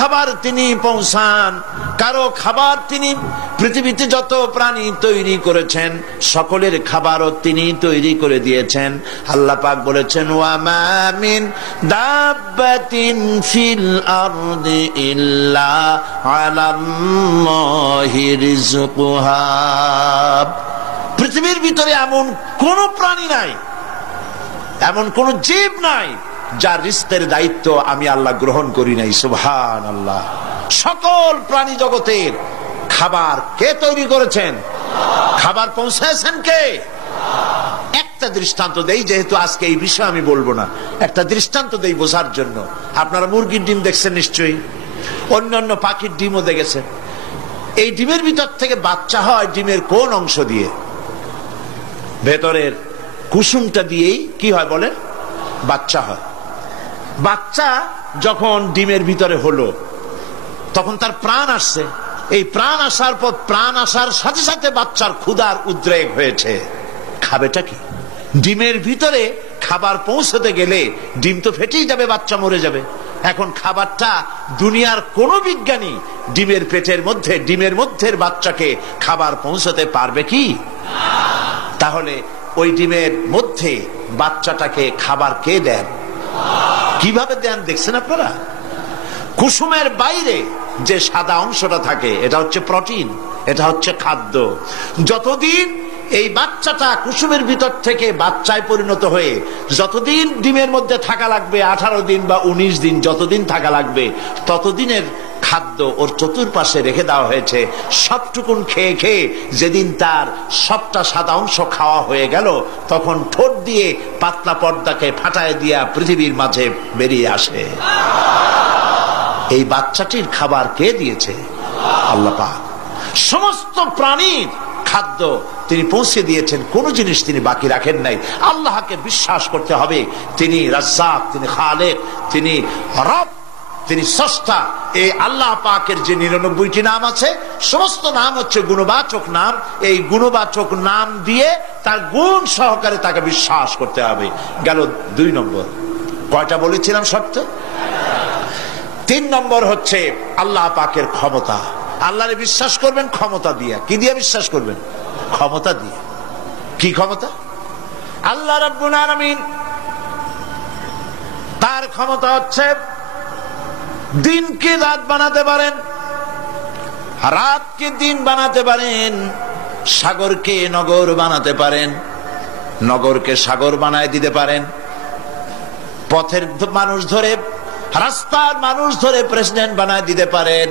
খাবার তিনি পৌঁছান, কারো খাবার তিনি পৃথিবীতে যত প্রাণী তৈরি করেছেন সকলের খাবারও তিনি তৈরি করে দিয়েছেন। আল্লাহ পাক বলেছেন ওয়া মা মিন দাব্বাতিন ফিল আরদি ইল্লা আলাল্লাহি রিজকুহা। পৃথিবীর ভিতরে এমন কোন প্রাণী নাই, এমন কোন জীব নাই যার রিজকের দায়িত্ব আমি আল্লাহ গ্রহণ করি নাই। সুবহানাল্লাহ। সকল প্রাণী জগতের খাবার কে তৈরি করেছেন? খাবার পৌঁছাচ্ছেন কে? একটা দৃষ্টান্ত দেই, যেহেতু আজকে এই বিষয়ে আমি বলবো না, একটা দৃষ্টান্ত দেই বোঝার জন্য। আপনারা মুরগির ডিম দেখছেন নিশ্চয়ই, অন্যান্য পাখির ডিমও দেখেছেন। এই ডিমের ভিতর থেকে বাচ্চা হয় ডিমের কোন অংশ দিয়ে? ভেতরের কুসুমটা দিয়েই কি হয় বলেন? বাচ্চা হয়। বাচ্চা যখন ডিমের ভিতরে হলো তখন তার প্রাণ আসছে। এই প্রাণ আসার পর, প্রাণ আসার সাথে সাথে বাচ্চার ক্ষুধার উদ্রেক হয়েছে। খাবেটা কি? ডিমের ভিতরে খাবার পৌঁছতে গেলে ডিম তো ফেটেই যাবে, বাচ্চা মরে যাবে। এখন খাবারটা দুনিয়ার কোন বিজ্ঞানী ডিমের পেটের মধ্যে, ডিমের মধ্যের বাচ্চাকে খাবার পৌঁছতে পারবে কি? তাহলে ওই ডিমের মধ্যে বাচ্চাটাকে খাবার কে দেন? কিভাবে দেন দেখছেন আপনারা? কুসুমের বাইরে যে সাদা অংশটা থাকে এটা হচ্ছে প্রোটিন, এটা হচ্ছে খাদ্য। যতদিন এই বাচ্চাটা কুসুমের ভিতর থেকে বাচ্চায় পরিণত হয়ে যতদিন ডিমের মধ্যে থাকা লাগবে, 18 দিন বা 19 দিন, যতদিন থাকা লাগবে ততদিনের খাদ্য ওর চতুর্পাশে রেখে দেওয়া হয়েছে। সবটুকুন খেয়ে খেয়ে যেদিন তার সবটা সাদা অংশ খাওয়া হয়ে গেল তখন ঠোঁট দিয়ে পাতলা পর্দাকে ফাটায় দিয়া পৃথিবীর মাঝে বেরিয়ে আসে। এই বাচ্চাটির খাবার কে দিয়েছে? আল্লাহ পাক। সমস্ত প্রাণীর খাদ্য তিনি পৌঁছে দিয়েছেন, কোন জিনিস তিনি বাকি রাখেন নাই। আল্লাহকে বিশ্বাস করতে হবে, তিনি রাজ্জাক, তিনি খালেক, তিনি রব, তিনি স্রষ্টা। এই আল্লাহ পাকের যে 99টি নাম আছে সমস্ত নাম হচ্ছে গুণবাচক নাম। এই গুণবাচক নাম দিয়ে তার গুণ সহকারে তাকে বিশ্বাস করতে হবে। গেল 2 নম্বর। কয়টা বলেছিলাম শর্ত? 3 নম্বর হচ্ছে আল্লাহ পাকের ক্ষমতা। আল্লাহরে বিশ্বাস করবেন ক্ষমতা দিয়ে। কি দিয়ে বিশ্বাস করবেন? ক্ষমতা দিয়ে। কি ক্ষমতা? আল্লাহ রাব্বুল আলামিন তার ক্ষমতা হচ্ছে দিনকে রাত বানাতে পারেন, রাতকে দিন বানাতে পারেন, সাগরকে নগর বানাতে পারেন, নগরকে সাগর বানায় দিতে পারেন, পথের মানুষ ধরে, রাস্তার মানুষ ধরে প্রেসিডেন্ট বানায় দিতে পারেন।